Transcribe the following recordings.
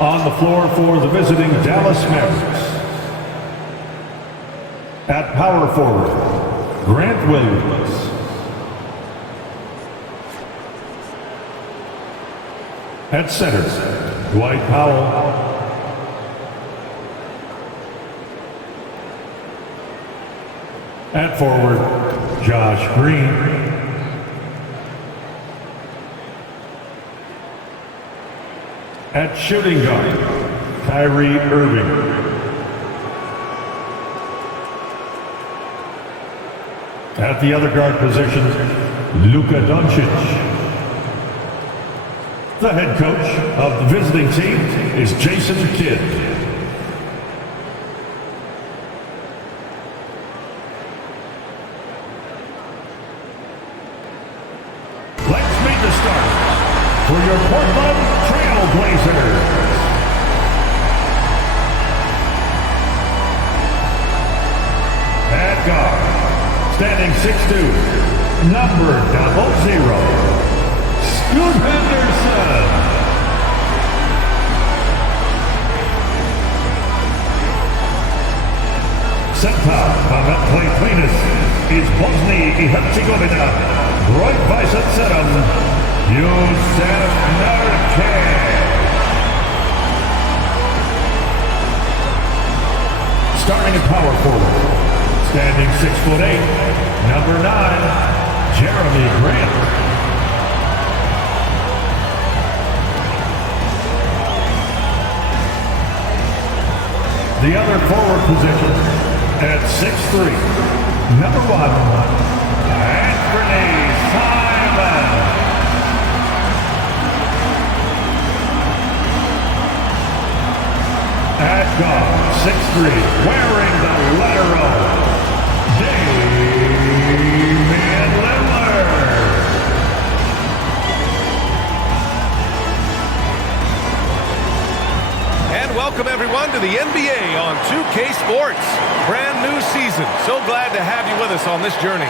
On the floor for the visiting Dallas Mavericks. At power forward, Grant Williams. At center, Dwight Powell. At forward, Josh Green. At shooting guard, Kyrie Irving. At the other guard position, Luka Doncic. The head coach of the visiting team is Jason Kidd. Let's meet the starters for your Portland Trail Blazers. At guard, standing 6'2", number 00, Scoot Henderson. Center, Pavel Cleanus is Bosnia i Herzegovina, Roy Weissenserum, Yusef Nurkic. Starting at power forward, standing 6'8", number 9, Jeremy Grant. The other forward position at 6'3", number 1, Anthony Simons. At guard, 6'3", wearing the letter O, Damian Lillard. And welcome everyone to the NBA on 2K Sports. Brand new season. So glad to have you with us on this journey.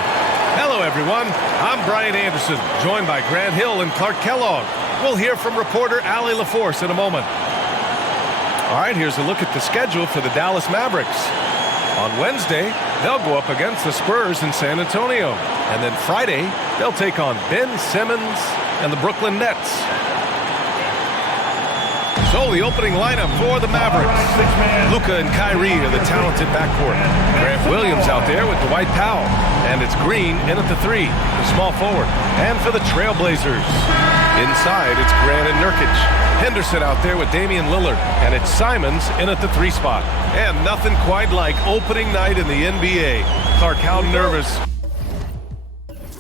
Hello everyone, I'm Brian Anderson, joined by Grant Hill and Clark Kellogg. We'll hear from reporter Allie LaForce in a moment. All right, here's a look at the schedule for the Dallas Mavericks. On Wednesday, they'll go up against the Spurs in San Antonio. And then Friday, they'll take on Ben Simmons and the Brooklyn Nets. So the opening lineup for the Mavericks. Luka and Kyrie are the talented backcourt. Grant Williams out there with Dwight Powell. And it's Green in at the 3, the small forward. And for the Trailblazers, inside it's Grant and Nurkic. Henderson out there with Damian Lillard. And it's Simons in at the 3 spot. And nothing quite like opening night in the NBA. Clark, how nervous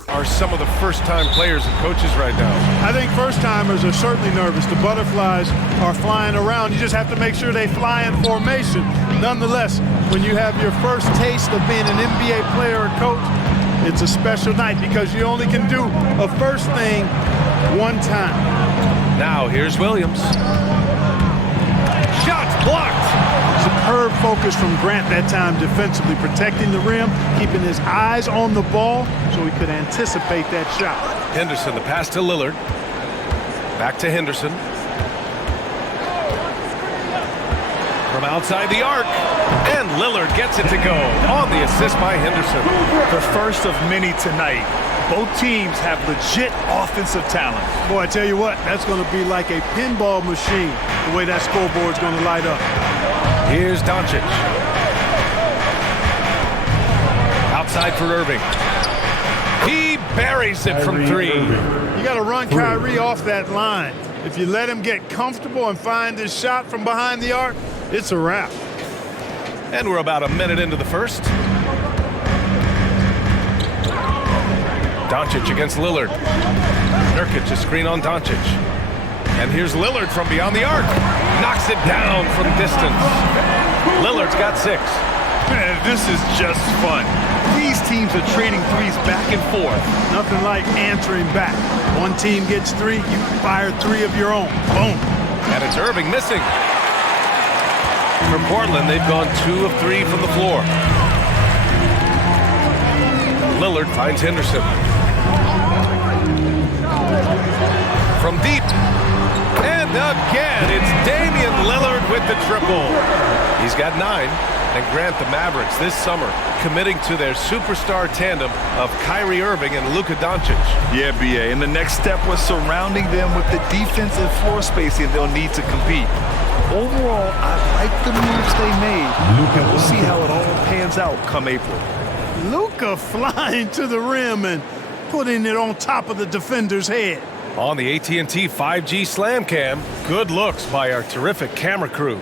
are some of the first-time players and coaches right now? I think first-timers are certainly nervous. The butterflies are flying around. You just have to make sure they fly in formation. Nonetheless, when you have your first taste of being an NBA player or coach, it's a special night because you only can do a first thing one time. Now, here's Williams. Shots blocked. Superb focus from Grant that time defensively, protecting the rim, keeping his eyes on the ball so he could anticipate that shot. Henderson, the pass to Lillard. Back to Henderson. From outside the arc. And Lillard gets it to go on the assist by Henderson. The first of many tonight. Both teams have legit offensive talent. Boy, I tell you what, that's going to be like a pinball machine, the way that scoreboard's going to light up. Here's Doncic. Outside for Irving. He buries it from 3. You got to run Kyrie off that line. If you let him get comfortable and find his shot from behind the arc, it's a wrap. And we're about a minute into the first. Doncic against Lillard. Nurkic a screen on Doncic. And here's Lillard from beyond the arc. Knocks it down from distance. Lillard's got 6. Man, this is just fun. These teams are trading threes back and forth. Nothing like answering back. One team gets 3, you fire 3 of your own. Boom. And it's Irving missing. For Portland, they've gone 2 of 3 from the floor. Lillard finds Henderson. From deep. And again, it's Damian with the triple. He's got 9. And Grant, the Mavericks this summer committing to their superstar tandem of Kyrie Irving and Luka Doncic. Yeah, BA. And the next step was surrounding them with the defense and floor spacing they'll need to compete. Overall, I like the moves they made. And we'll see how it all pans out come April. Luka flying to the rim and putting it on top of the defender's head. On the AT&T 5G Slam Cam, good looks by our terrific camera crew.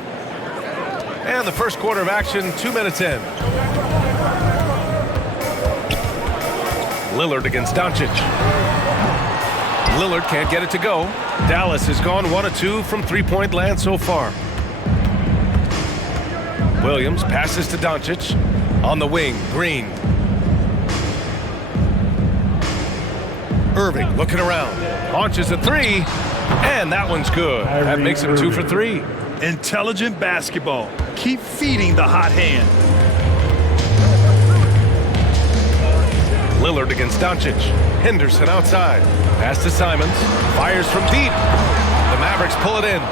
And the first quarter of action, 2 minutes in. Lillard against Doncic. Lillard can't get it to go. Dallas has gone 1 of 2 from three-point land so far. Williams passes to Doncic. On the wing, Green. Irving looking around. Launches a 3. And that one's good. That makes him 2 for 3. Intelligent basketball. Keep feeding the hot hand. Lillard against Doncic. Henderson outside. Pass to Simons. Fires from deep. The Mavericks pull it in.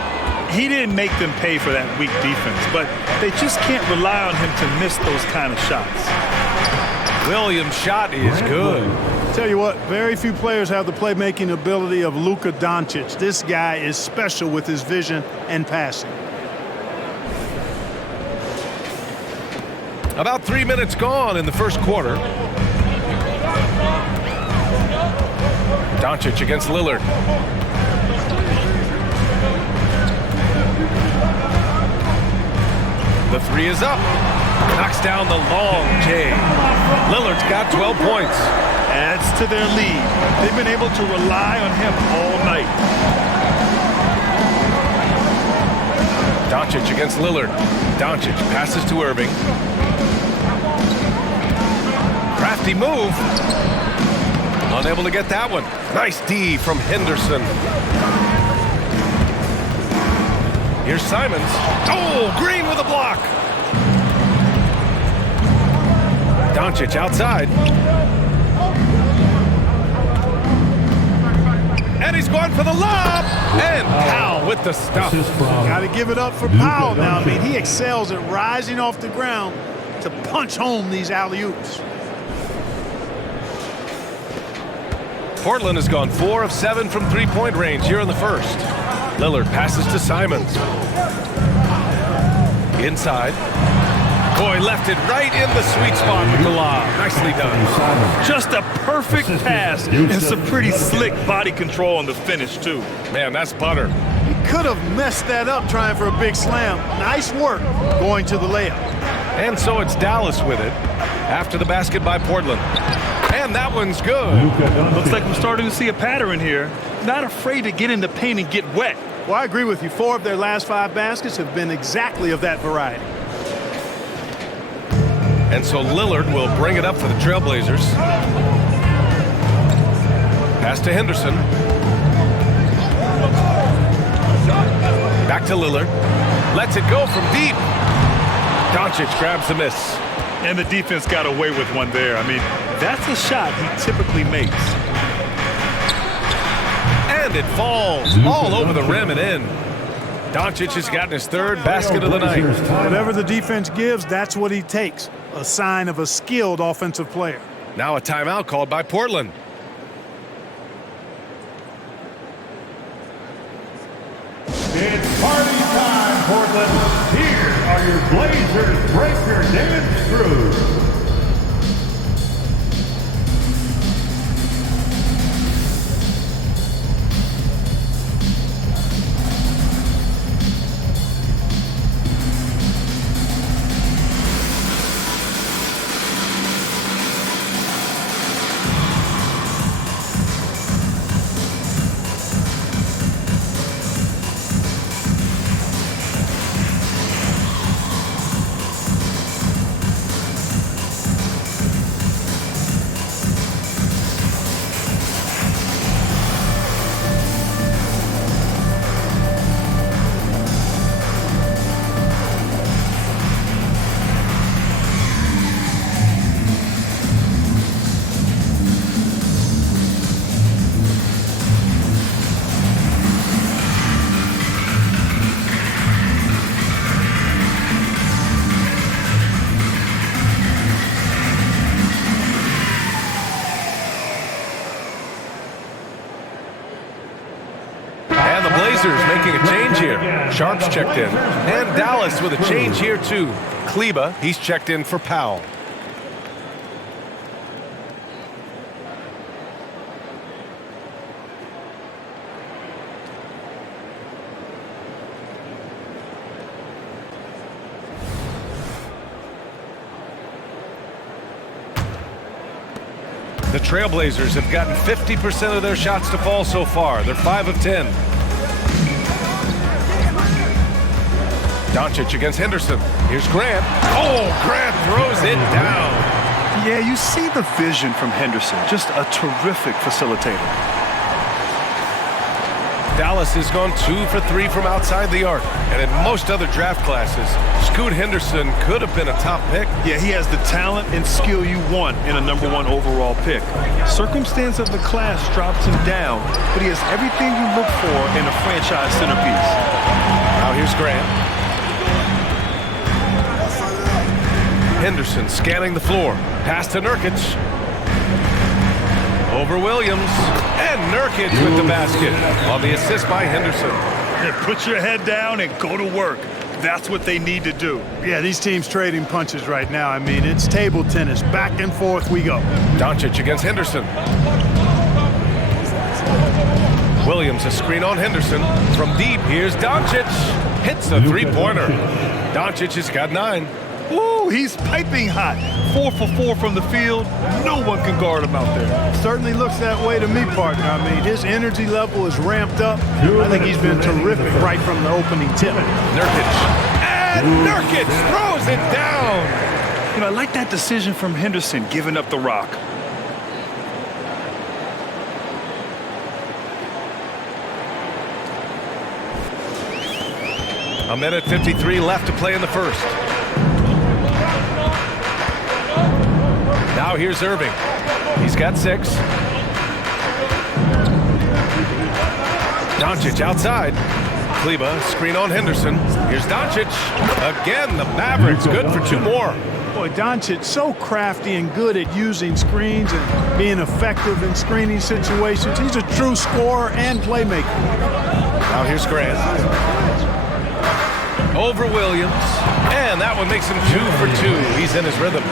He didn't make them pay for that weak defense, but they just can't rely on him to miss those kind of shots. Williams' shot is good. Tell you what, very few players have the playmaking ability of Luka Doncic. This guy is special with his vision and passing. About 3 minutes gone in the first quarter. Doncic against Lillard. The 3 is up. Knocks down the long J. Lillard's got 12 points. Adds to their lead. They've been able to rely on him all night. Doncic against Lillard. Doncic passes to Irving. Crafty move. Unable to get that one. Nice D from Henderson. Here's Simons. Oh, Green with a block. Doncic outside. And he's going for the lob. And Powell with the stuff. Got to give it up for Powell now. I mean, he excels at rising off the ground to punch home these alley-oops. Portland has gone 4 of 7 from three-point range here in the first. Lillard passes to Simons. Inside. Boy, left it right in the sweet spot with the lob. Nicely done. Just a perfect pass and some pretty slick body control on the finish, too. Man, that's butter. He could have messed that up trying for a big slam. Nice work going to the layup. And so it's Dallas with it after the basket by Portland. And that one's good. Looks like we're starting to see a pattern here. Not afraid to get in the paint and get wet. Well, I agree with you. 4 of their last 5 baskets have been exactly of that variety. And so Lillard will bring it up for the Trailblazers. Pass to Henderson. Back to Lillard. Lets it go from deep. Doncic grabs the miss. And the defense got away with one there. I mean, that's a shot he typically makes. And it falls all over the rim and in. Doncic has gotten his 3rd basket of the night. Whatever the defense gives, that's what he takes. A sign of a skilled offensive player. Now a timeout called by Portland. It's party time, Portland. Here are your Blazers breaker dance crew. here. Sharp's checked in. And Dallas with a change here, too. Kleba, he's checked in for Powell. The Trailblazers have gotten 50% of their shots to fall so far. They're 5 of 10. Doncic against Henderson. Here's Grant. Oh, Grant throws it down. Yeah, you see the vision from Henderson. Just a terrific facilitator. Dallas has gone 2 for 3 from outside the arc. And in most other draft classes, Scoot Henderson could have been a top pick. Yeah, he has the talent and skill you want in a #1 overall pick. Circumstance of the class drops him down, but he has everything you look for in a franchise centerpiece. Now here's Grant. Henderson scanning the floor. Pass to Nurkic. Over Williams. And Nurkic with the basket on the assist by Henderson. Yeah, put your head down and go to work. That's what they need to do. Yeah, these teams trading punches right now. I mean, it's table tennis. Back and forth we go. Doncic against Henderson. Williams a screen on Henderson. From deep, here's Doncic. Hits a three-pointer. Doncic has got 9. Woo, he's piping hot. 4 for 4 from the field. No one can guard him out there. Certainly looks that way to me, partner. I mean, his energy level is ramped up. I think he's been terrific right from the opening tip. Nurkic. And Nurkic throws it down. You know, I like that decision from Henderson, giving up the rock. A minute 53 left to play in the first. Now here's Irving. He's got 6. Doncic outside. Kleba, screen on Henderson. Here's Doncic. Again, the Mavericks good for 2 more. Boy, Doncic so crafty and good at using screens and being effective in screening situations. He's a true scorer and playmaker. Now here's Grant. Over Williams. And that one makes him 2 for 2. He's in his rhythm.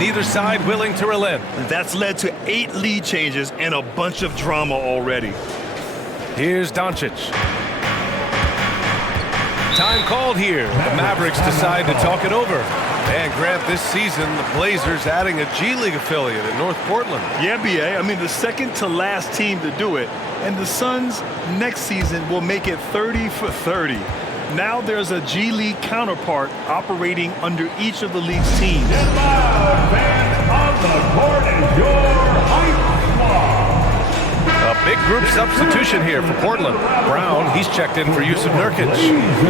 Neither side willing to relent. That's led to 8 lead changes and a bunch of drama already. Here's Doncic. Time called here. The Mavericks decide to talk it over. And Grant, this season, the Blazers adding a G League affiliate in North Portland. Yeah, BA. I mean, the second to last team to do it. And the Suns next season will make it 30 for 30. Now there's a G League counterpart operating under each of the league's teams. And on the court is your hype squad. A big group substitution here for Portland. Brown, he's checked in for Yusuf Nurkic.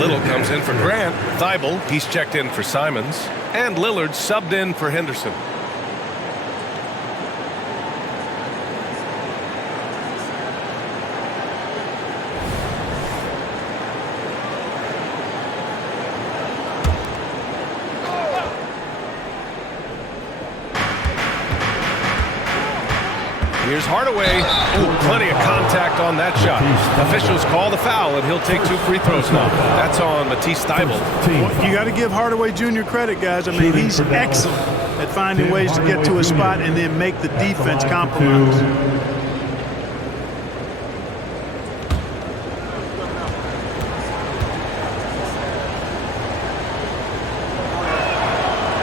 Little comes in for Grant. Thibault, he's checked in for Simons. And Lillard subbed in for Henderson. Here's Hardaway. Ooh, plenty of contact on that shot. Officials call the foul, and he'll take 2 free throws now. That's on Matisse Thibault. Well, you got to give Hardaway Jr. credit, guys. I mean, he's excellent at finding ways to get to a spot and then make the defense compromise.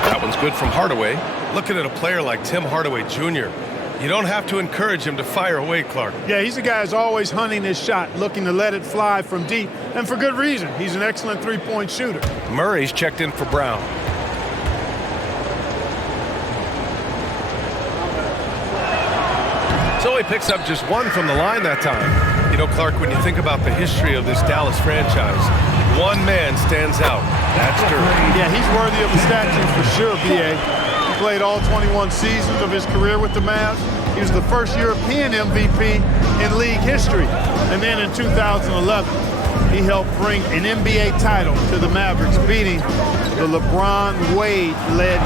That one's good from Hardaway. Looking at a player like Tim Hardaway Jr., you don't have to encourage him to fire away, Clark. Yeah, he's a guy who's always hunting his shot, looking to let it fly from deep, and for good reason. He's an excellent three-point shooter. Murray's checked in for Brown. So he picks up just 1 from the line that time. You know, Clark, when you think about the history of this Dallas franchise, 1 man stands out. That's Dirk. Yeah, he's worthy of a statue for sure, B.A. He played all 21 seasons of his career with the Mavs. He was the first European MVP in league history. And then in 2011, he helped bring an NBA title to the Mavericks, beating the LeBron Wade-led.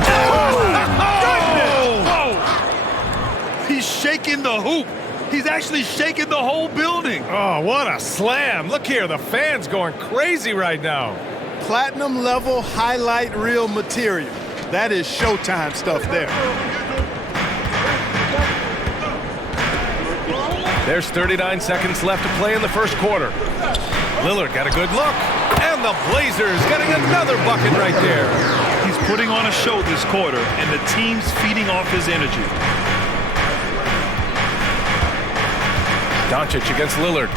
He's shaking the hoop. He's actually shaking the whole building. Oh, what a slam. Look here, the fans going crazy right now. Platinum level highlight reel material. That is Showtime stuff there. There's 39 seconds left to play in the first quarter. Lillard got a good look, and the Blazers getting another bucket right there. He's putting on a show this quarter, and the team's feeding off his energy. Doncic against Lillard.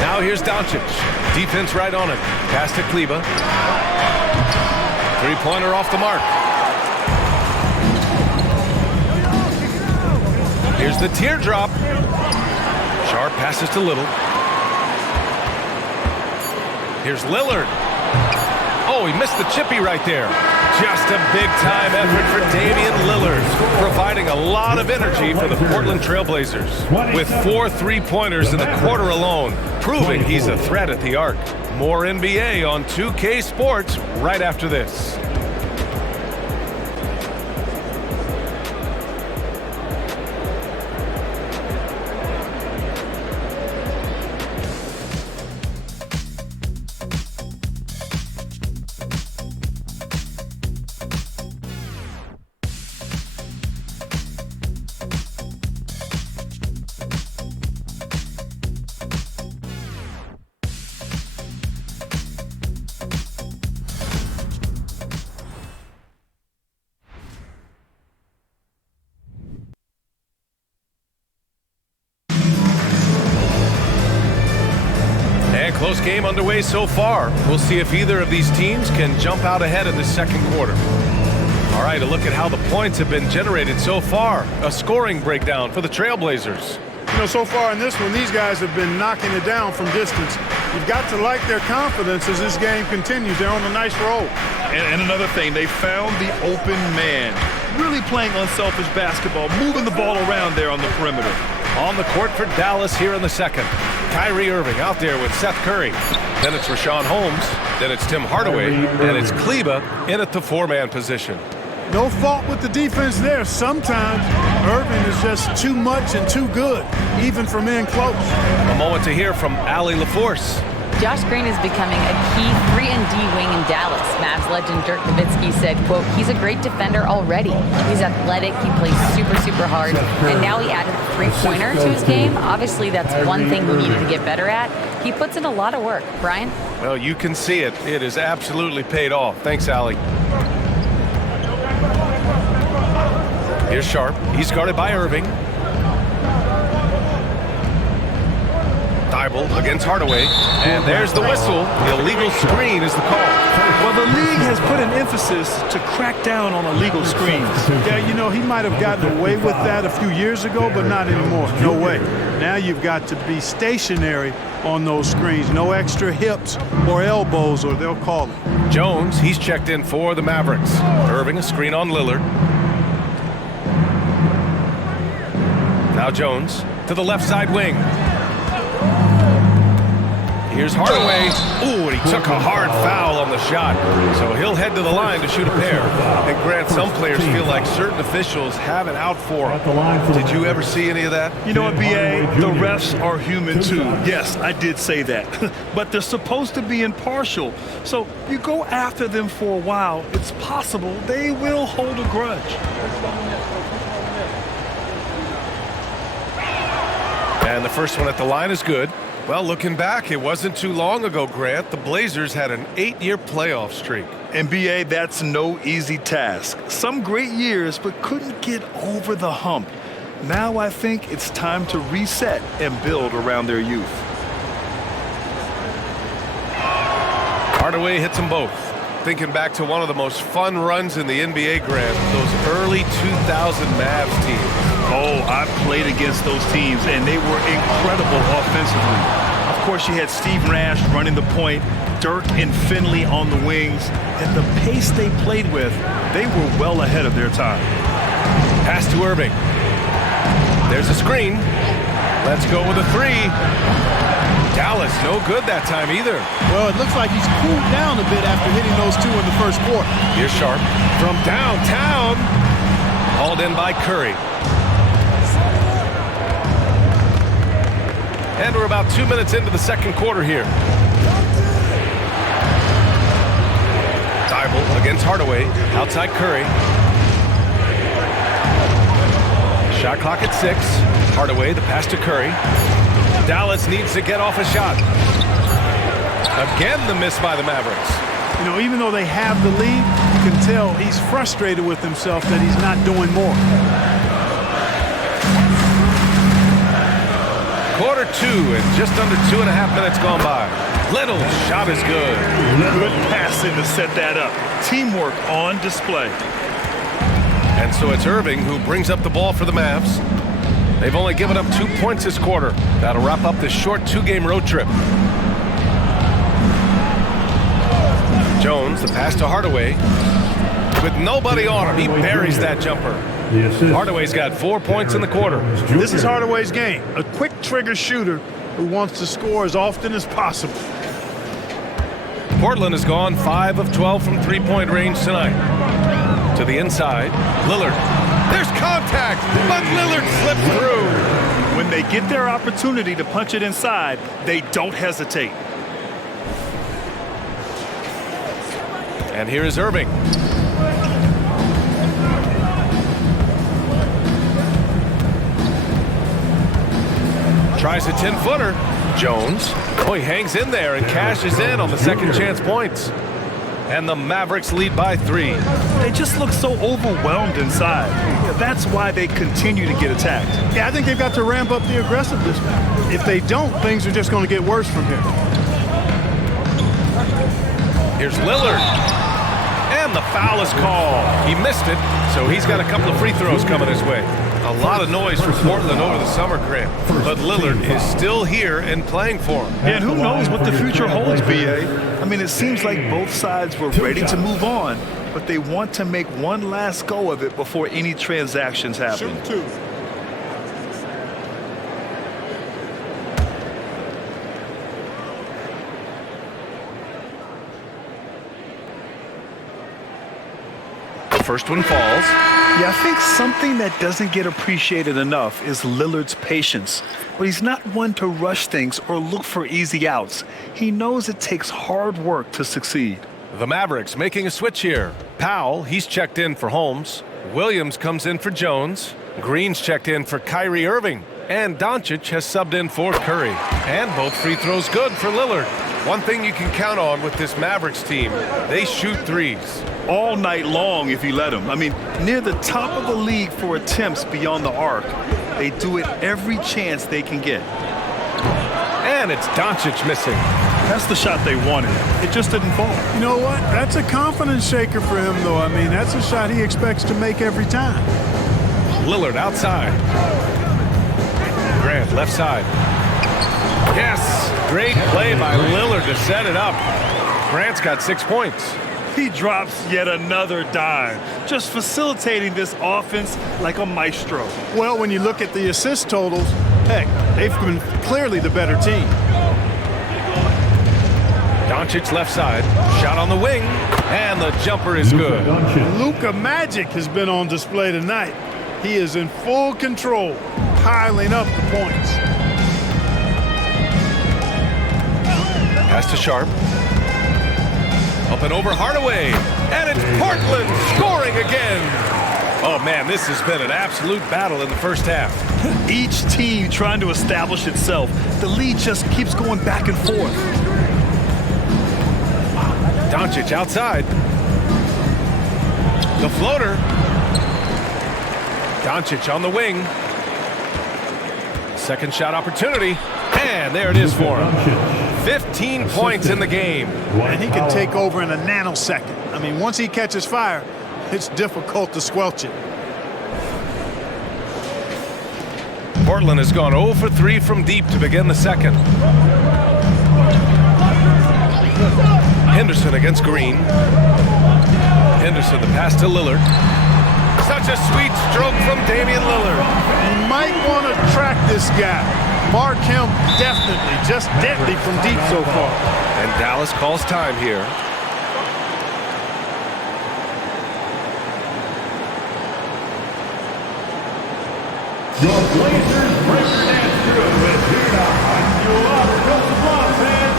Now here's Doncic. Defense right on him. Pass to Kleber. Three-pointer off the mark. Here's the teardrop. Sharp passes to Little. Here's Lillard. Oh, he missed the chippy right there. Just a big-time effort for Damian Lillard, providing a lot of energy for the Portland Trailblazers. With 4 3-pointers in the quarter alone, proving he's a threat at the arc. More NBA on 2K Sports right after this. Close game underway so far. We'll see if either of these teams can jump out ahead in the second quarter. All right, a look at how the points have been generated so far. A scoring breakdown for the Trailblazers. You know, so far in this one, these guys have been knocking it down from distance. You've got to like their confidence as this game continues. They're on a nice roll. And another thing, they found the open man. Really playing unselfish basketball, moving the ball around there on the perimeter. On the court for Dallas here in the second. Kyrie Irving out there with Seth Curry. Then it's Rashawn Holmes. Then it's Tim Hardaway. And it's Kleber in at the 4-man position. No fault with the defense there. Sometimes Irving is just too much and too good, even from in close. A moment to hear from Allie LaForce. Josh Green is becoming a key 3-and-D wing in Dallas. Mavs legend Dirk Nowitzki said, quote, he's a great defender already. He's athletic, he plays super hard, and now he added a 3-pointer to his game. Obviously, that's one thing he needed to get better at. He puts in a lot of work. Brian? Well, you can see it. It is absolutely paid off. Thanks, Allie. Here's Sharp. He's guarded by Irving. Thibault against Hardaway. And there's the whistle. The illegal screen is the call. Well, the league has put an emphasis to crack down on illegal screens. Yeah, you know, he might have gotten away with that a few years ago, but not anymore. No way. Now you've got to be stationary on those screens. No extra hips or elbows, or they'll call it. Jones, he's checked in for the Mavericks. Irving, a screen on Lillard. Now Jones to the left side wing. Here's Hardaway. Ooh, and he took a hard foul on the shot. So he'll head to the line to shoot a pair. And Grant, some players feel like certain officials have it out for them. Did you ever see any of that? You know what, B.A.? The refs are human too. Yes, I did say that. But they're supposed to be impartial. So you go after them for a while, it's possible they will hold a grudge. And the first one at the line is good. Well, looking back, it wasn't too long ago, Grant, the Blazers had an 8-year playoff streak. And B.A., that's no easy task. Some great years, but couldn't get over the hump. Now I think it's time to reset and build around their youth. Hardaway hits them both. Thinking back to one of the most fun runs in the NBA, Grant, those early 2000 Mavs teams. Oh, I played against those teams, and they were incredible offensively. Of course, you had Steve Nash running the point, Dirk and Finley on the wings, and the pace they played with, they were well ahead of their time. Pass to Irving. There's a screen. Let's go with a 3. Dallas, no good that time either. Well, it looks like he's cooled down a bit after hitting those 2 in the first quarter. Here's Sharp from downtown. Hauled in by Curry. And we're about 2 minutes into the second quarter here. Thibault against Hardaway. Outside Curry. Shot clock at 6. Hardaway, the pass to Curry. Dallas needs to get off a shot. Again, the miss by the Mavericks. You know, even though they have the lead, you can tell he's frustrated with himself that he's not doing more. Quarter 2 and just under 2.5 minutes gone by. Little shot is good. Good passing to set that up. Teamwork on display. And so it's Irving who brings up the ball for the Mavs. They've only given up 2 points this quarter. That'll wrap up this short 2-game road trip. Jones, the pass to Hardaway. With nobody on him, he buries that jumper. Hardaway's got 4 points in the quarter. This is Hardaway's game. A quick trigger shooter who wants to score as often as possible. Portland has gone 5 of 12 from three-point range tonight. To the inside, Lillard. There's contact, but Lillard slips through. When they get their opportunity to punch it inside, they don't hesitate. And here is Irving. Tries a 10-footer. Jones. Oh, he hangs in there and cashes in on the second chance points. And the Mavericks lead by 3. They just look so overwhelmed inside. That's why they continue to get attacked. Yeah, I think they've got to ramp up the aggressiveness. If they don't, things are just going to get worse from here. Here's Lillard. And the foul is called. He missed it, so he's got a couple of free throws coming his way. A lot of noise for Portland over the summer camp, but Lillard is still here and playing for him. And who knows what the future holds, B.A.? I mean, it seems like both sides were ready to move on, but they want to make one last go of it before any transactions happen. Shoot 2. First one falls. Yeah, I think something that doesn't get appreciated enough is Lillard's patience. But he's not one to rush things or look for easy outs. He knows it takes hard work to succeed. The Mavericks making a switch here. Powell, he's checked in for Holmes. Williams comes in for Jones. Green's checked in for Kyrie Irving. And Doncic has subbed in for Curry. And both free throws good for Lillard. One thing you can count on with this Mavericks team, they shoot threes. All night long if you let them. I mean, near the top of the league for attempts beyond the arc. They do it every chance they can get. And it's Doncic missing. That's the shot they wanted. It just didn't fall. You know what? That's a confidence shaker for him, though. I mean, that's a shot he expects to make every time. Lillard outside. Grant left side. Yes, great play by Lillard to set it up. Grant's got 6 points. He drops yet another dime, just facilitating this offense like a maestro. Well, when you look at the assist totals, heck, they've been clearly the better team. Doncic left side, shot on the wing, and the jumper is good. Luka Magic has been on display tonight. He is in full control, piling up the points. Pass to Sharp. Up and over Hardaway. And it's Portland scoring again. Oh, man, this has been an absolute battle in the first half. Each team trying to establish itself. The lead just keeps going back and forth. Doncic outside. The floater. Doncic on the wing. Second shot opportunity. And there it is for him. 15 points in the game. And he can take over in a nanosecond. I mean, once he catches fire, it's difficult to squelch it. Portland has gone 0 for 3 from deep to begin the second. Henderson against Green. Henderson, the pass to Lillard. Such a sweet stroke from Damian Lillard. You might want to track this guy. Mark him definitely, just deadly from deep so far. And Dallas calls time here. Your Blazers break your dance through with Here Now. You love it. Go LeBron, fans.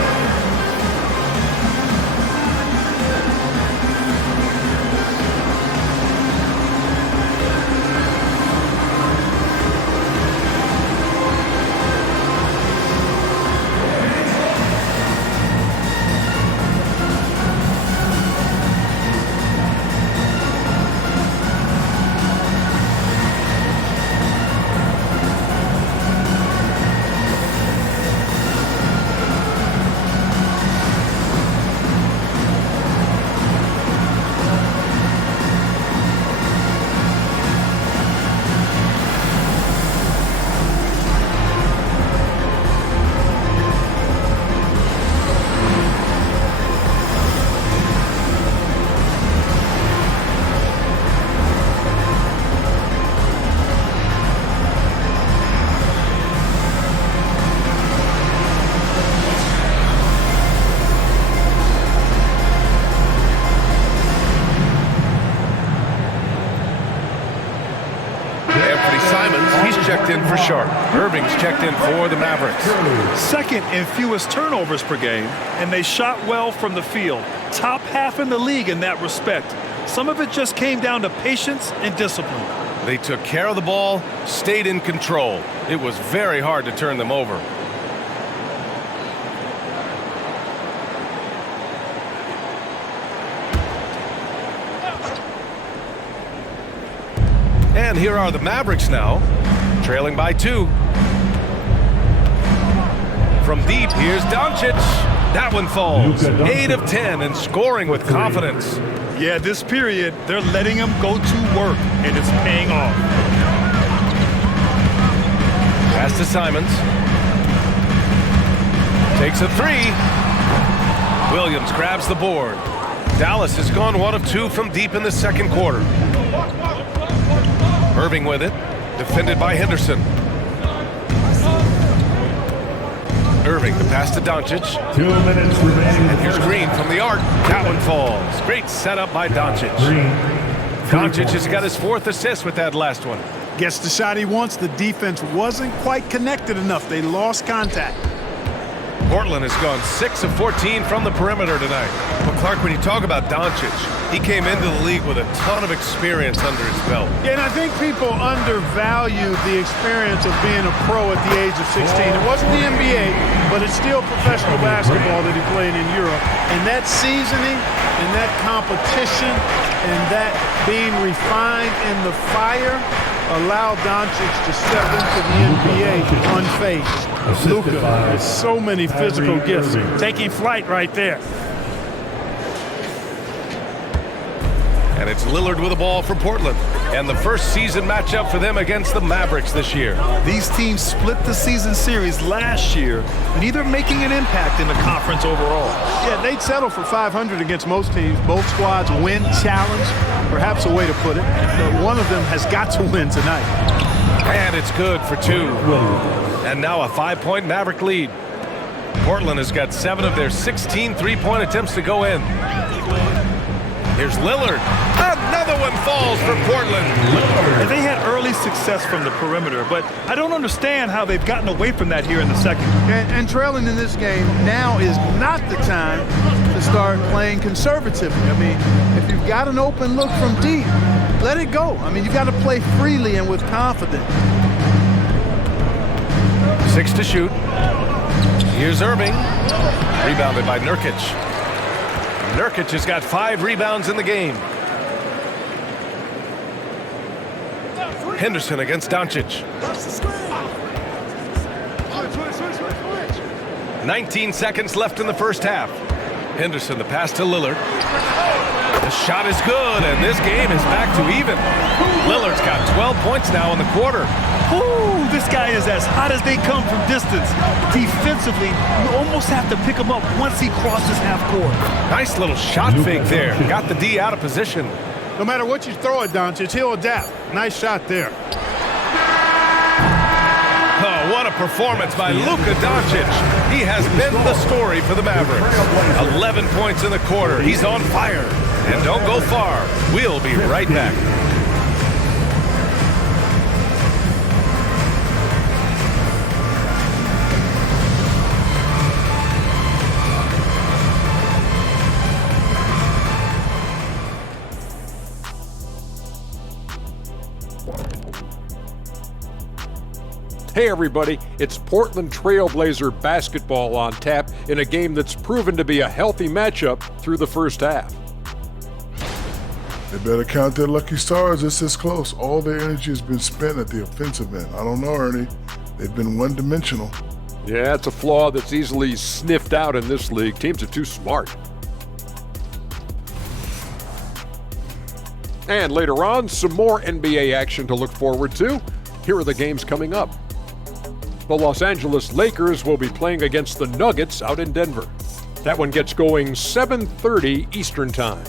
Checked in for Sharp. Irving's checked in for the Mavericks. Second in fewest turnovers per game, and they shot well from the field. Top half in the league in that respect. Some of it just came down to patience and discipline. They took care of the ball, stayed in control. It was very hard to turn them over. And here are the Mavericks now, trailing by 2. From deep, here's Doncic. That one falls. 8 of 10 and scoring with confidence. Yeah, this period, they're letting him go to work, and it's paying off. Pass to Simons. Takes a 3. Williams grabs the board. Dallas has gone 1 of 2 from deep in the second quarter. Irving with it, defended by Henderson. Irving, the pass to Doncic. 2 minutes remaining. And here's Green from the arc. That one falls. Great setup by Doncic. Doncic has got his 4th assist with that last one. Gets the shot he wants. The defense wasn't quite connected enough. They lost contact. Portland has gone 6 of 14 from the perimeter tonight. But Clark, when you talk about Doncic, he came into the league with a ton of experience under his belt. Yeah, and I think people undervalue the experience of being a pro at the age of 16. It wasn't the NBA, but it's still professional basketball that he played in Europe. And that seasoning and that competition and that being refined in the fire allowed Doncic to step into the NBA unfazed. Luka has so many physical gifts. Taking flight right there. And it's Lillard with the ball for Portland. And the first season matchup for them against the Mavericks this year. These teams split the season series last year, neither making an impact in the conference overall. Yeah, they'd settle for 500 against most teams. Both squads win challenge, perhaps a way to put it. But one of them has got to win tonight. And it's good for 2. And now a 5-point Maverick lead. Portland has got 7 of their 16 3-point attempts to go in. Here's Lillard. Another one falls for Portland. And they had early success from the perimeter, but I don't understand how they've gotten away from that here in the second. And trailing in this game, now is not the time to start playing conservatively. I mean, if you've got an open look from deep, let it go. I mean, you've got to play freely and with confidence. 6 to shoot. Here's Irving. Rebounded by Nurkic. Nurkic has got 5 rebounds in the game. Henderson against Doncic. 19 seconds left in the first half. Henderson, the pass to Lillard. The shot is good, and this game is back to even. Lillard's got 12 points now in the quarter. Ooh, this guy is as hot as they come from distance. Defensively, you almost have to pick him up once he crosses half court. Nice little shot fake there. Got the D out of position. No matter what you throw at Doncic, he'll adapt. Nice shot there. Oh, what a performance by Luka Doncic. He has been the story for the Mavericks. 11 points in the quarter. He's on fire. And don't go far. We'll be right back. Hey everybody, it's Portland Trailblazer basketball on tap in a game that's proven to be a healthy matchup through the first half. They better count their lucky stars. It's this close. All their energy has been spent at the offensive end. I don't know, Ernie. They've been one-dimensional. Yeah, it's a flaw that's easily sniffed out in this league. Teams are too smart. And later on, some more NBA action to look forward to. Here are the games coming up. The Los Angeles Lakers will be playing against the Nuggets out in Denver. That one gets going 7:30 Eastern Time.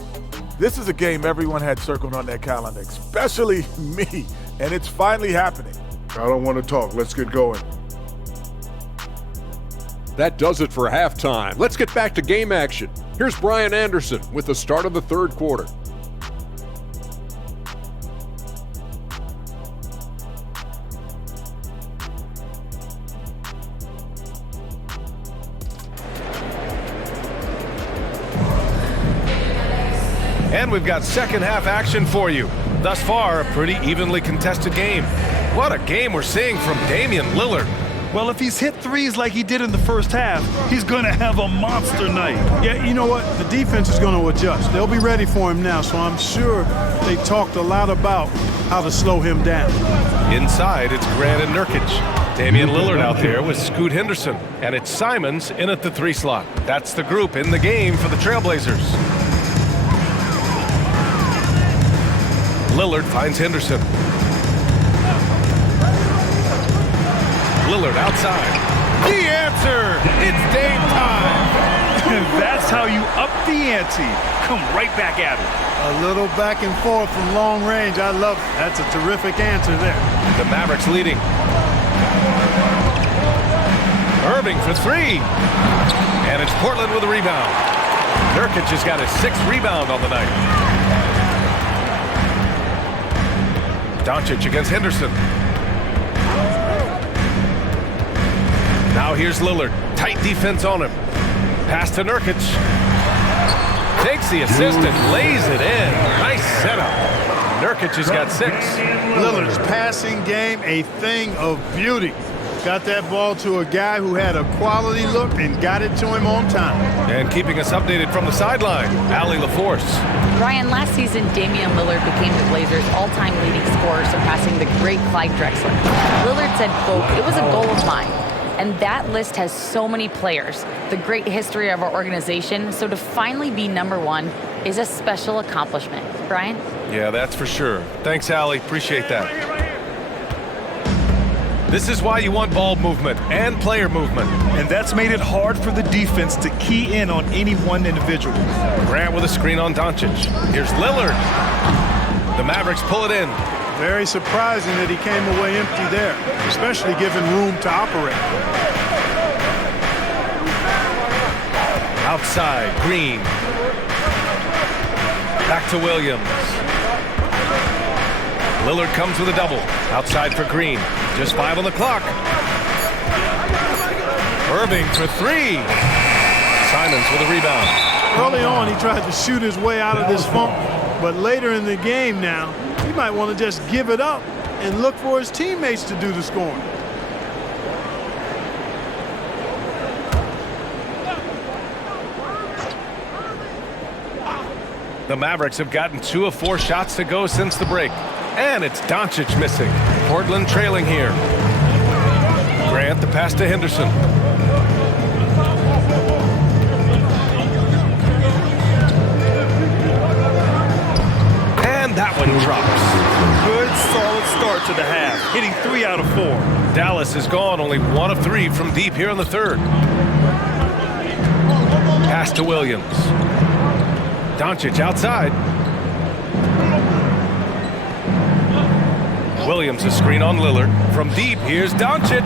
This is a game everyone had circled on their calendar, especially me, and it's finally happening. I don't want to talk. Let's get going. That does it for halftime. Let's get back to game action. Here's Brian Anderson with the start of the third quarter. And we've got second half action for you. Thus far, a pretty evenly contested game. What a game we're seeing from Damian Lillard. Well, if he's hit threes like he did in the first half, he's going to have a monster night. Yeah, you know what? The defense is going to adjust. They'll be ready for him now, so I'm sure they talked a lot about how to slow him down. Inside, it's Grant and Nurkic. Damian Lillard out there with Scoot Henderson. And it's Simons in at the 3 slot. That's the group in the game for the Trailblazers. Lillard finds Henderson. Lillard outside. The answer! It's Dame time! That's how you up the ante. Come right back at it. A little back and forth from long range. I love it. That's a terrific answer there. The Mavericks leading. Irving for 3. And it's Portland with a rebound. Nurkic has got his 6th rebound on the night. Doncic against Henderson. Now here's Lillard. Tight defense on him. Pass to Nurkic. Takes the assist and lays it in. Nice setup. Nurkic has got 6. Lillard's passing game, a thing of beauty. Got that ball to a guy who had a quality look and got it to him on time. And keeping us updated from the sideline, Allie LaForce. Ryan, last season, Damian Lillard became the Blazers' all-time leading scorer, surpassing the great Clyde Drexler. Lillard said, quote, "It was a goal of mine." And that list has so many players, the great history of our organization, so to finally be number 1 is a special accomplishment. Brian? Yeah, that's for sure. Thanks, Allie. Appreciate that. This is why you want ball movement and player movement. And that's made it hard for the defense to key in on any one individual. Grant with a screen on Doncic. Here's Lillard. The Mavericks pull it in. Very surprising that he came away empty there, especially given room to operate. Outside, Green. Back to Williams. Lillard comes with a double. Outside for Green. Just 5 on the clock. Irving for 3. Simons with a rebound. Early on, he tried to shoot his way out of this funk, but later in the game now, he might want to just give it up and look for his teammates to do the scoring. The Mavericks have gotten 2 of 4 shots to go since the break. And it's Doncic missing. Portland trailing here. Grant the pass to Henderson. And that one drops. Good, solid start to the half, hitting 3 out of 4. Dallas is gone, only 1 of 3 from deep here in the third. Pass to Williams. Doncic outside. Williams a screen on Lillard. From deep, here's Doncic.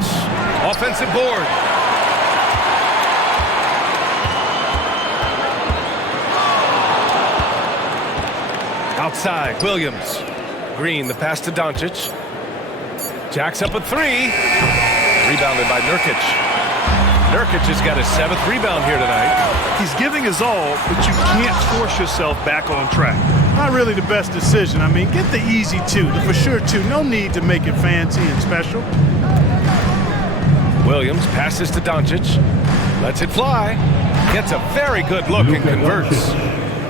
Offensive board. Outside, Williams. Green, the pass to Doncic. Jacks up a 3. Rebounded by Nurkic. Nurkic has got his 7th rebound here tonight. He's giving his all, but you can't force yourself back on track. Not really the best decision. I mean, get the easy 2, the for sure 2. No need to make it fancy and special. Williams passes to Doncic. Lets it fly. Gets a very good look and converts.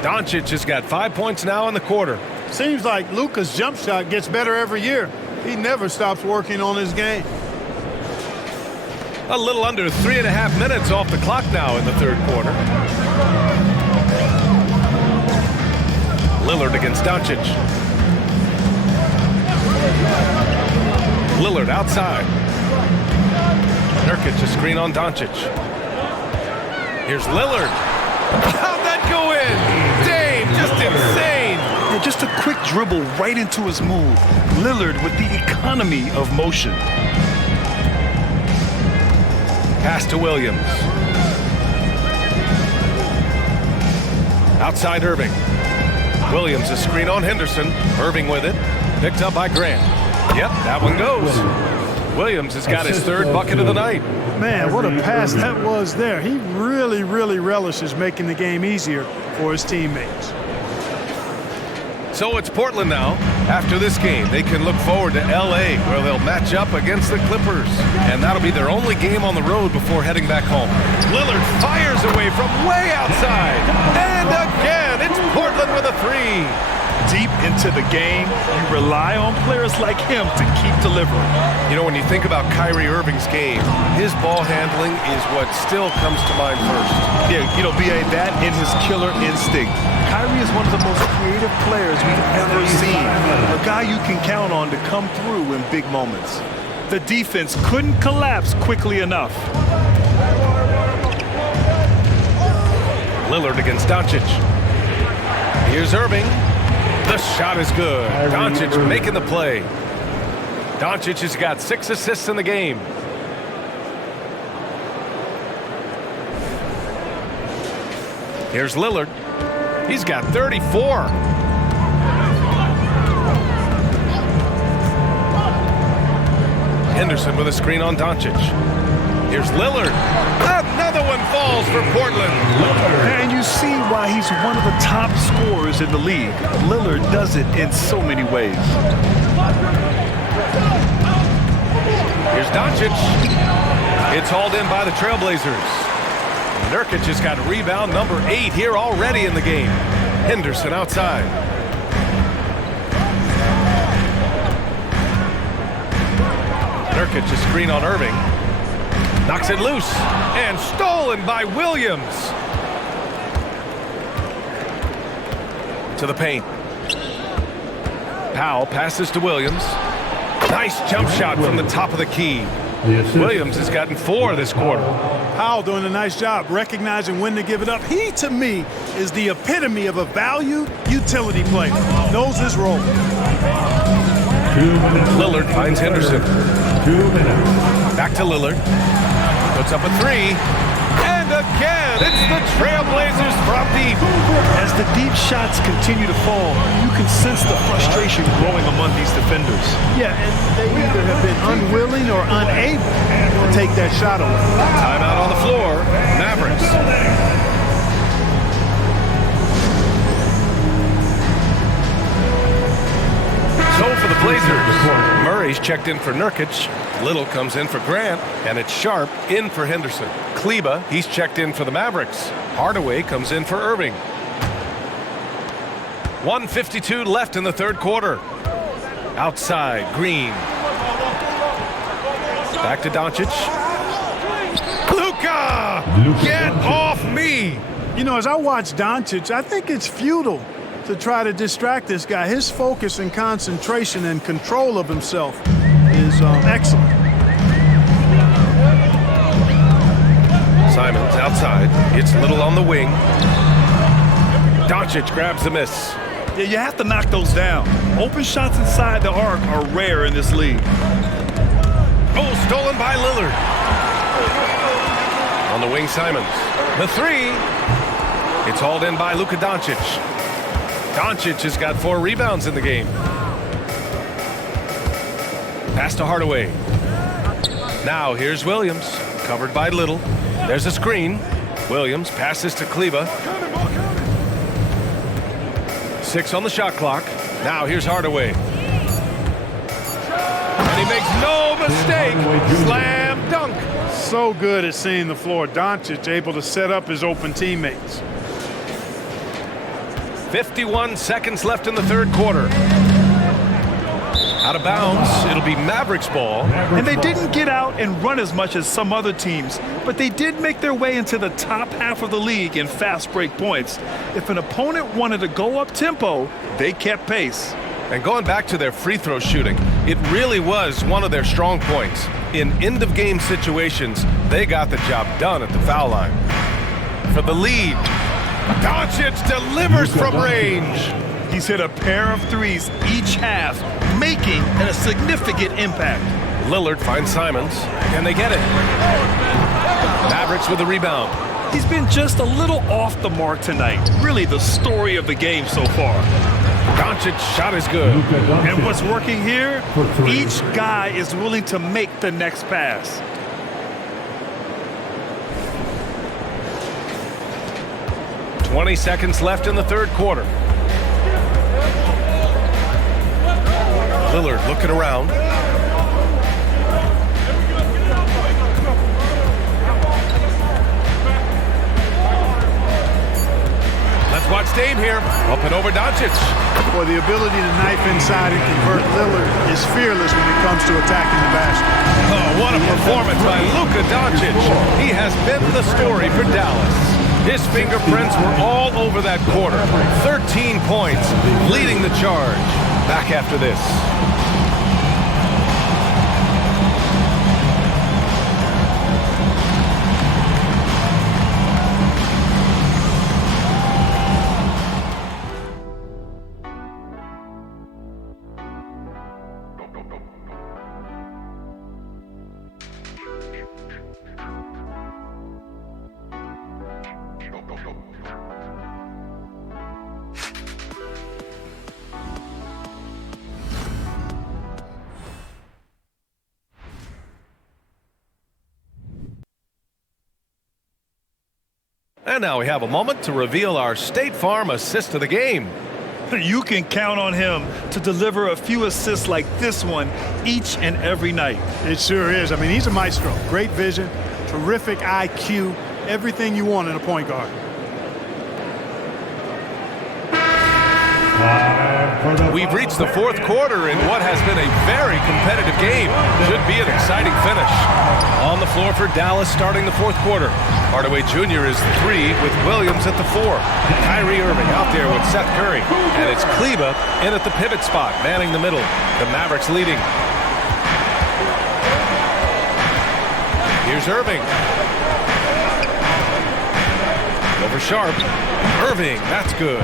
Doncic has got 5 points now in the quarter. Seems like Luka's jump shot gets better every year. He never stops working on his game. A little under 3.5 minutes off the clock now in the third quarter. Lillard against Doncic. Lillard outside. Nurkic a screen on Doncic. Here's Lillard. How'd that go in? Dame, just insane. Yeah, just a quick dribble right into his move. Lillard with the economy of motion. Pass to Williams. Outside Irving. Williams a screen on Henderson. Irving with it. Picked up by Grant. Yep, that one goes. Williams has got his third bucket of the night. Man, what a pass that was there. He really, really relishes making the game easier for his teammates. So it's Portland now. After this game, they can look forward to L.A., where they'll match up against the Clippers. And that'll be their only game on the road before heading back home. Lillard fires away from way outside. And again, it's Portland with a three. Deep into the game, you rely on players like him to keep delivering. You know, when you think about Kyrie Irving's game, his ball handling is what still comes to mind first. Yeah, you know, B.A., that and his killer instinct. Kyrie is one of the most creative players we've ever seen. A guy you can count on to come through in big moments. The defense couldn't collapse quickly enough. Lillard against Doncic. Here's Irving. The shot is good. Doncic making the play. Doncic has got 6 assists in the game. Here's Lillard. He's got 34. Henderson with a screen on Doncic. Here's Lillard. Another one falls for Portland. And you see why he's one of the top scorers in the league. Lillard does it in so many ways. Here's Doncic. It's hauled in by the Trailblazers. Nurkic has got rebound number 8 here already in the game. Henderson outside. Nurkic a screen on Irving. Knocks it loose and stolen by Williams. To the paint. Powell passes to Williams. Nice jump shot from the top of the key. Williams has gotten 4 this quarter. Powell doing a nice job recognizing when to give it up. He, to me, is the epitome of a valued utility player. Knows his role. 2 minutes. Lillard finds Henderson. 2 minutes. Back to Lillard. Puts up a 3. And again, it's the Trailblazers from deep. As the deep shots continue to fall, you can sense the frustration growing among these defenders. Yeah, and they either have been unwilling or unable to take that shot away. Timeout on the floor. Mavericks. So for the Blazers, Murray's checked in for Nurkic. Little comes in for Grant, and it's Sharp in for Henderson. Kleba, he's checked in for the Mavericks. Hardaway comes in for Irving. 1:52 left in the third quarter. Outside, Green. Back to Doncic. Luka! Get off me! You know, as I watch Doncic, I think it's futile to try to distract this guy. His focus and concentration and control of himself is excellent. Simons outside. It's Little on the wing. Doncic grabs the miss. Yeah, you have to knock those down. Open shots inside the arc are rare in this league. Oh, stolen by Lillard. On the wing, Simons. The 3. It's hauled in by Luka Doncic. Doncic has got 4 rebounds in the game. Pass to Hardaway. Now here's Williams, covered by Little. There's a screen. Williams passes to Kleba. 6 on the shot clock. Now here's Hardaway. And he makes no mistake. Slam dunk. so good at seeing the floor. Doncic able to set up his open teammates. 51 seconds left in the third quarter. Out of bounds. It'll be Mavericks ball. And they didn't get out and run as much as some other teams, but they did make their way into the top half of the league in fast break points. If an opponent wanted to go up tempo, they kept pace. And going back to their free throw shooting, it really was one of their strong points. In end-of-game situations, they got the job done at the foul line. For the lead, Doncic delivers from range. He's hit a pair of threes each half, making a significant impact. Lillard finds Simons. Can they get it? Mavericks with the rebound. He's been just a little off the mark tonight. Really the story of the game so far. Doncic shot is good. And what's working here? Each guy is willing to make the next pass. "20 seconds left in the third quarter. Lillard looking around. Let's watch Dame here. Up and over Doncic. Boy, the ability to knife inside and convert Lillard is fearless when it comes to attacking the basket. Oh, what a performance by Luka Doncic. He has been the story for Dallas. His fingerprints were all over that quarter. 13 points, leading the charge. Back after this. And now we have a moment to reveal our State Farm assist of the game. You can count on him to deliver a few assists like this one each and every night. It sure is. I mean, he's a maestro. Great vision, terrific IQ, everything you want in a point guard. We've reached the fourth quarter in what has been a very competitive game. Should be an exciting finish. On the floor for Dallas starting the fourth quarter. Hardaway Jr. is 3 with Williams at the 4. Kyrie Irving out there with Seth Curry. And it's Kleba in at the pivot spot, manning the middle. The Mavericks leading. Here's Irving. Over Sharp. Irving, that's good.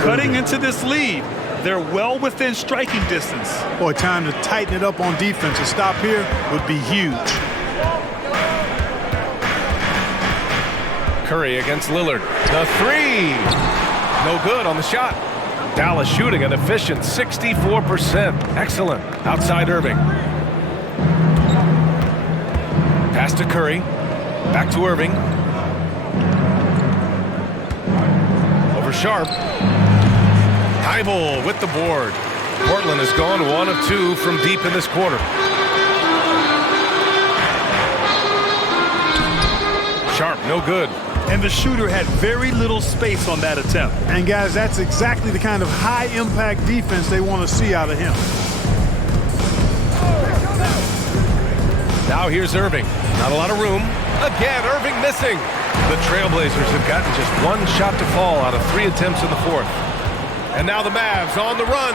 Cutting into this lead. They're well within striking distance. Boy, time to tighten it up on defense. A stop here would be huge. Curry against Lillard. The 3. No good on the shot. Dallas shooting an efficient 64%. Excellent. Outside Irving. Pass to Curry. Back to Irving. Over Sharp. Thibault with the board. Portland has gone 1 of 2 from deep in this quarter. Sharp, no good. And the shooter had very little space on that attempt. And guys, that's exactly the kind of high-impact defense they want to see out of him. Now here's Irving. Not a lot of room. Again, Irving missing. The Trailblazers have gotten just 1 shot to fall out of 3 attempts in the fourth. And now the Mavs on the run.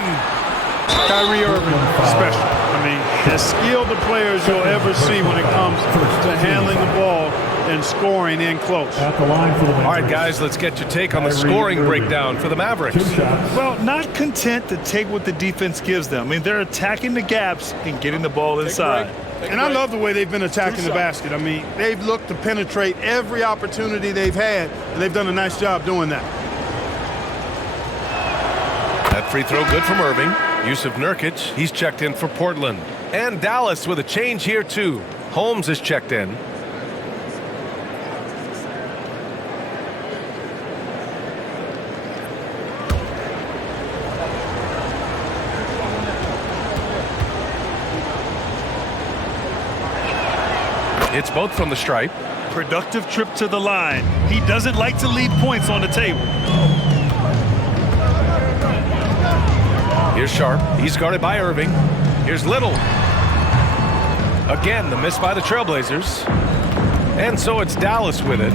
Kyrie Irving, special. I mean, as skilled a player as you'll ever see when it comes to handling the ball and scoring in close. At the line for the Mavericks. All right, guys, let's get your take on the scoring breakdown for the Mavericks. 2 shots. Well, not content to take what the defense gives them. I mean, they're attacking the gaps and getting the ball inside. And I love the way they've been attacking the basket. I mean, they've looked to penetrate every opportunity they've had, and they've done a nice job doing that. That free throw good from Irving. Yusuf Nurkic, he's checked in for Portland. And Dallas with a change here, too. Holmes is checked in. Hits both from the stripe. Productive trip to the line. He doesn't like to leave points on the table. Here's Sharp. He's guarded by Irving. Here's Little. Again, the miss by the Trailblazers. And so it's Dallas with it.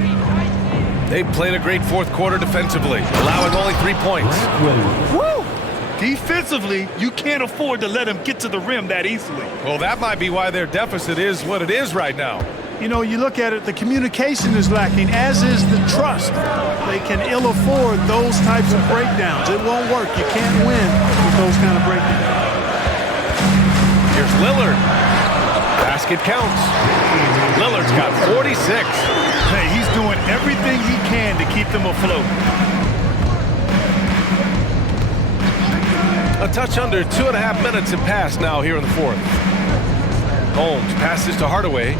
They played a great fourth quarter defensively, allowing only 3 points. Woo! Defensively, you can't afford to let him get to the rim that easily. Well, that might be why their deficit is what it is right now. You know, you look at it, the communication is lacking, as is the trust. They can ill afford those types of breakdowns. It won't work. You can't win with those kind of breakdowns. Here's Lillard. Basket counts. Lillard's got 46. Hey, he's doing everything he can to keep them afloat. A touch under 2.5 minutes have passed now here in the fourth. Holmes passes to Hardaway.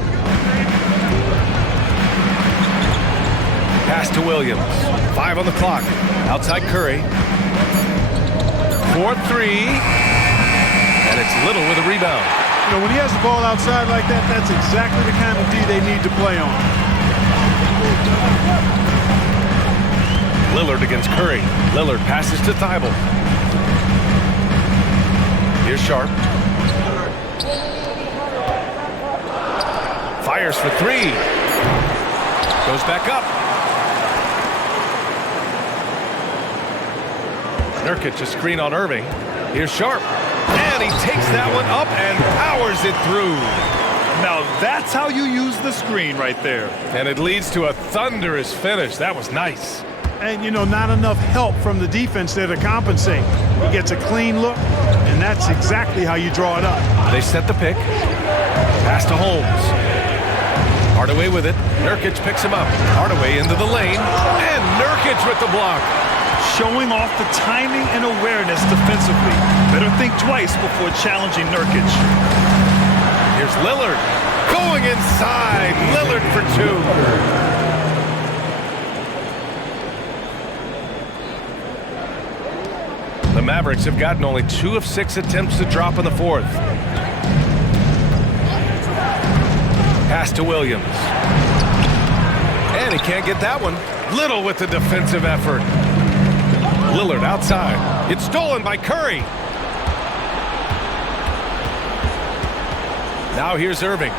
Pass to Williams. 5 on the clock. Outside Curry. 4-3. And it's Little with a rebound. You know, when he has the ball outside like that, that's exactly the kind of D they need to play on. Lillard against Curry. Lillard passes to Thibault. Here's Sharp. Fires for 3. Goes back up. Nurkic a screen on Irving. Here's Sharp. And he takes that one up and powers it through. Now that's how you use the screen right there. And it leads to a thunderous finish. That was nice. And, you know, not enough help from the defense there to compensate. He gets a clean look, and that's exactly how you draw it up. They set the pick. Pass to Holmes. Hardaway with it. Nurkic picks him up. Hardaway into the lane. And Nurkic with the block. Showing off the timing and awareness defensively. Better think twice before challenging Nurkic. Here's Lillard. Going inside. Lillard for 2. The Mavericks have gotten only 2 of 6 attempts to drop in the fourth. Pass to Williams. And he can't get that one. Little with the defensive effort. Lillard outside. It's stolen by Curry. Now here's Irving.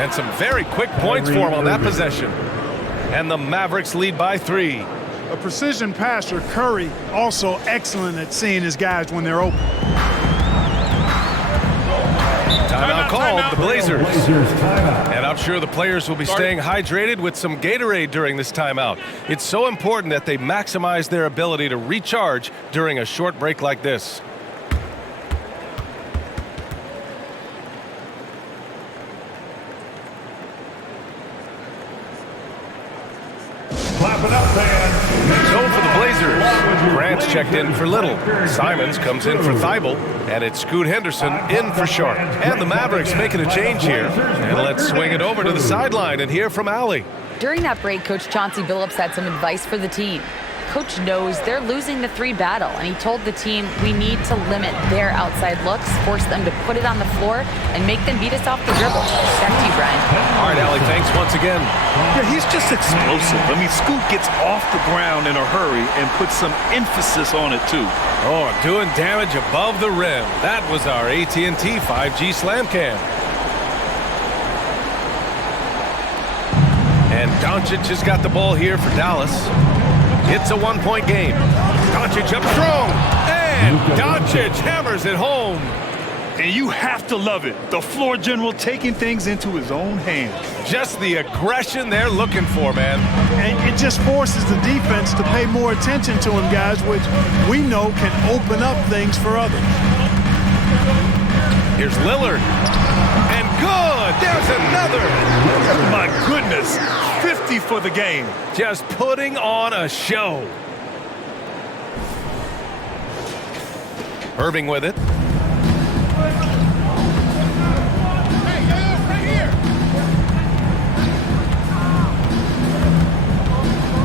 And some very quick points for him on that possession. And the Mavericks lead by 3. A precision passer, Curry, also excellent at seeing his guys when they're open. Timeout called, the Blazers. And I'm sure the players will be staying hydrated with some Gatorade during this timeout. It's so important that they maximize their ability to recharge during a short break like this. Clap it up, man. So for the Blazers, Grant's checked in for Little. Simons comes in for Thibault. And it's Scoot Henderson in for Sharp. And the Mavericks making a change here. And let's swing it over to the sideline and hear from Allie. During that break, Coach Chauncey Billups had some advice for the team. Coach knows they're losing the 3 battle, and he told the team we need to limit their outside looks, force them to put it on the floor, and make them beat us off the dribble. Back to you, Brian. All right, Allie, thanks once again. Yeah, he's just explosive. I mean, Scoot gets off the ground in a hurry and puts some emphasis on it, too. Oh, doing damage above the rim. That was our AT&T 5G Slam Cam. And Doncic has got the ball here for Dallas. It's a 1-point game. Doncic up strong. And Doncic hammers it home. And you have to love it. The floor general taking things into his own hands. Just the aggression they're looking for, man. And it just forces the defense to pay more attention to him, guys, which we know can open up things for others. Here's Lillard. And good. There's another. My goodness. 50 for the game. Just putting on a show. Irving with it. Hey,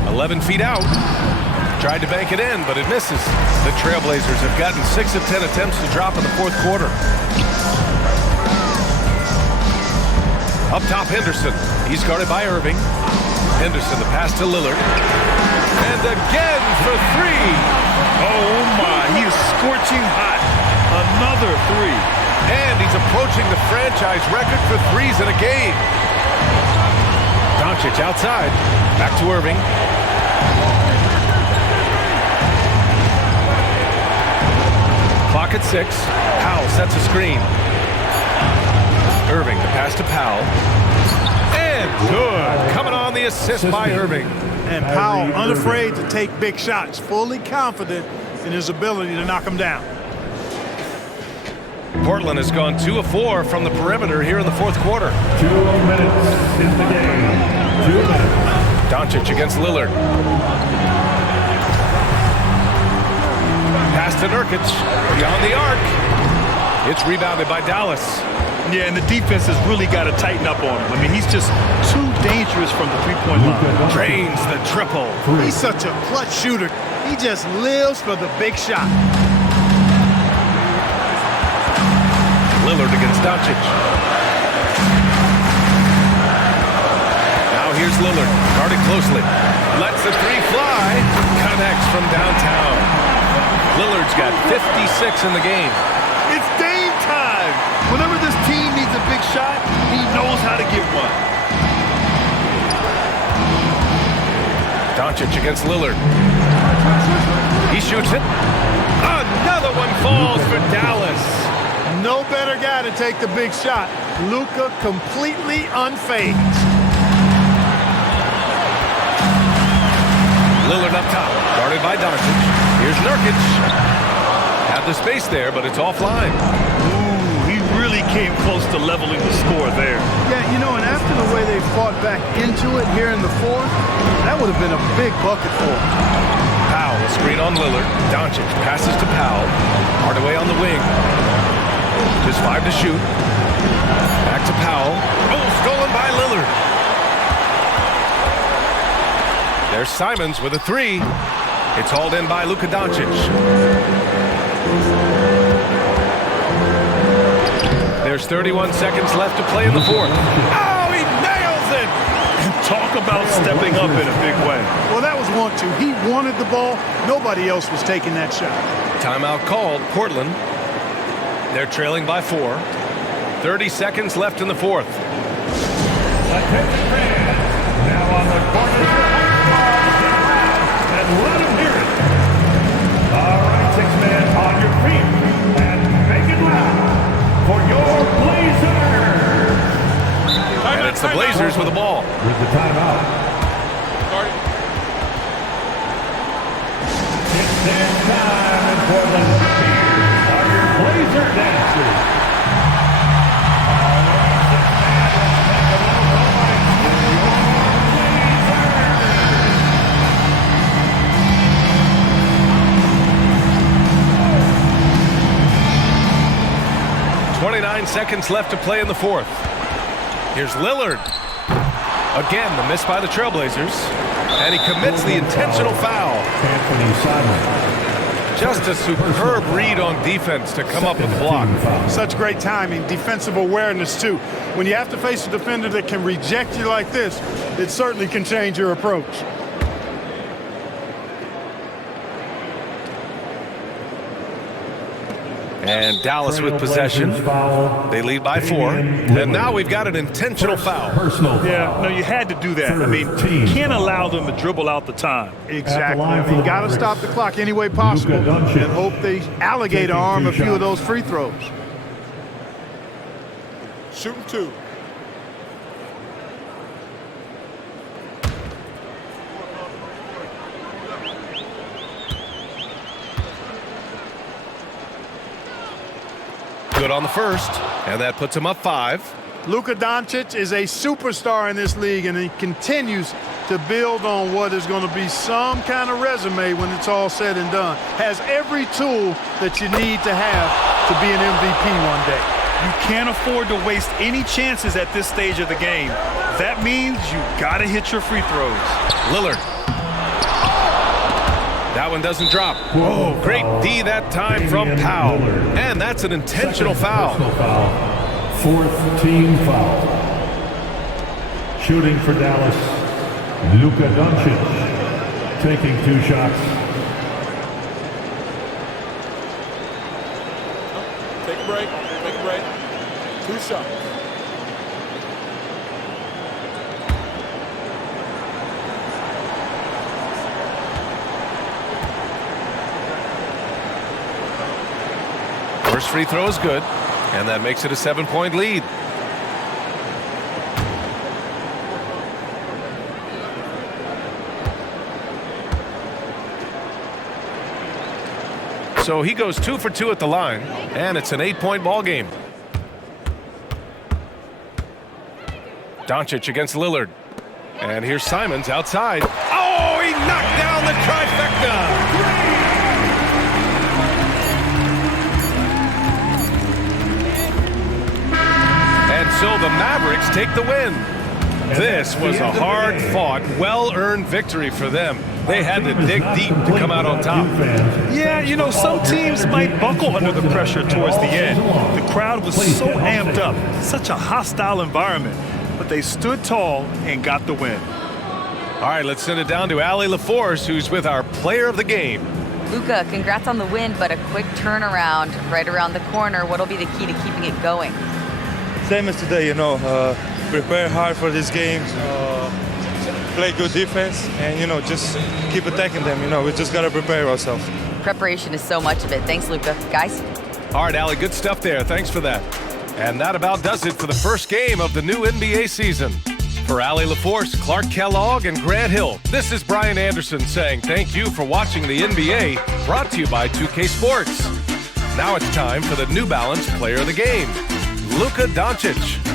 11 feet out. Tried to bank it in, but it misses. The Trailblazers have gotten 6 of 10 attempts to drop in the fourth quarter. Up top, Henderson. He's guarded by Irving. Henderson, the pass to Lillard. And again for three. Oh my, he is scorching hot. Another three. And he's approaching the franchise record for threes in a game. Doncic outside. Back to Irving. Clock at 6. Powell sets a screen. Irving, the pass to Powell. And good. Coming on the assist by Irving. And Powell unafraid to take big shots, fully confident in his ability to knock them down. Portland has gone 2 of 4 from the perimeter here in the fourth quarter. 2 minutes in the game. 2 minutes. Doncic against Lillard. Pass to Nurkic. Beyond the arc. It's rebounded by Dallas. Yeah, and the defense has really got to tighten up on him. I mean, he's just too dangerous from the three-point line. Drains the triple. He's such a clutch shooter. He just lives for the big shot. Lillard against Doncic. Now here's Lillard, guarded closely. Lets the three fly. Connects from downtown. Lillard's got 56 in the game. It's Dame time. Whenever this team needs a big shot, he knows how to get one. Doncic against Lillard. He shoots it. Another one falls for Dallas. No better guy to take the big shot. Luka completely unfazed. Lillard up top, guarded by Doncic. Here's Nurkic. Had the space there, but it's offline. Ooh, he really came close to leveling the score there. Yeah, you know, and after the way they fought back into it here in the fourth, that would have been a big bucket for him. Powell, a screen on Lillard. Doncic passes to Powell. Hardaway on the wing. Just 5 to shoot. Back to Powell. Oh, stolen by Lillard. There's Simons with a 3. It's hauled in by Luka Doncic. There's 31 seconds left to play in the fourth. Oh, he nails it! Talk about stepping up in a big way. Well, that was 1-2. He wanted the ball. Nobody else was taking that shot. Timeout called. Portland. They're trailing by 4. 30 seconds left in the fourth. Attention fans. Now on the corner. And let him hear it. All right, 6 men on your feet. And make it loud for your Blazers. And it's the Blazers with the ball. With the timeout. It's their time in Portland. Here are your Blazer dancers. 29 seconds left to play in the fourth. Here's Lillard. Again, the miss by the Trailblazers. And he commits the intentional foul. Anthony Simon. Just a superb read on defense to come up with the block. Such great timing, defensive awareness, too. When you have to face a defender that can reject you like this, it certainly can change your approach. And Dallas with possession. They lead by 4. And now we've got an intentional foul. Yeah, no, you had to do that. I mean, you can't allow them to dribble out the time. Exactly. I mean, you got to stop the clock any way possible and hope they alligator arm a few of those free throws. Shooting 2. Good on the first, and that puts him up 5. Luka Doncic is a superstar in this league, and he continues to build on what is going to be some kind of resume when it's all said and done. Has every tool that you need to have to be an MVP one day. You can't afford to waste any chances at this stage of the game. That means you got to hit your free throws. Lillard. That one doesn't drop. Oh, great D that time from Powell. And that's an intentional foul. Fourth team foul. Shooting for Dallas, Luka Doncic. Taking 2 shots. Take a break. Take a break. 2 shots. First free throw is good, and that makes it a 7-point lead. So he goes 2 for 2 at the line, and it's an 8-point ball game. Doncic against Lillard. And here's Simons outside. Oh, he knocked down the trifecta! And so the Mavericks take the win. This was a hard-fought, well-earned victory for them. They had to dig deep to come out on top. Yeah, you know, some teams might buckle under the pressure towards the end. The crowd was so amped up, such a hostile environment, but they stood tall and got the win. All right, let's send it down to Allie LaForce, who's with our player of the game. Luka, congrats on the win, but a quick turnaround right around the corner. What'll be the key to keeping it going? Same as today, you know, prepare hard for this game, play good defense, and, you know, just keep attacking them. You know, we just got to prepare ourselves. Preparation is so much of it. Thanks, Luka. Guys? All right, Allie, good stuff there. Thanks for that. And that about does it for the first game of the new NBA season. For Allie LaForce, Clark Kellogg, and Grant Hill, this is Brian Anderson saying thank you for watching the NBA, brought to you by 2K Sports. Now it's time for the New Balance Player of the Game, Luka Doncic.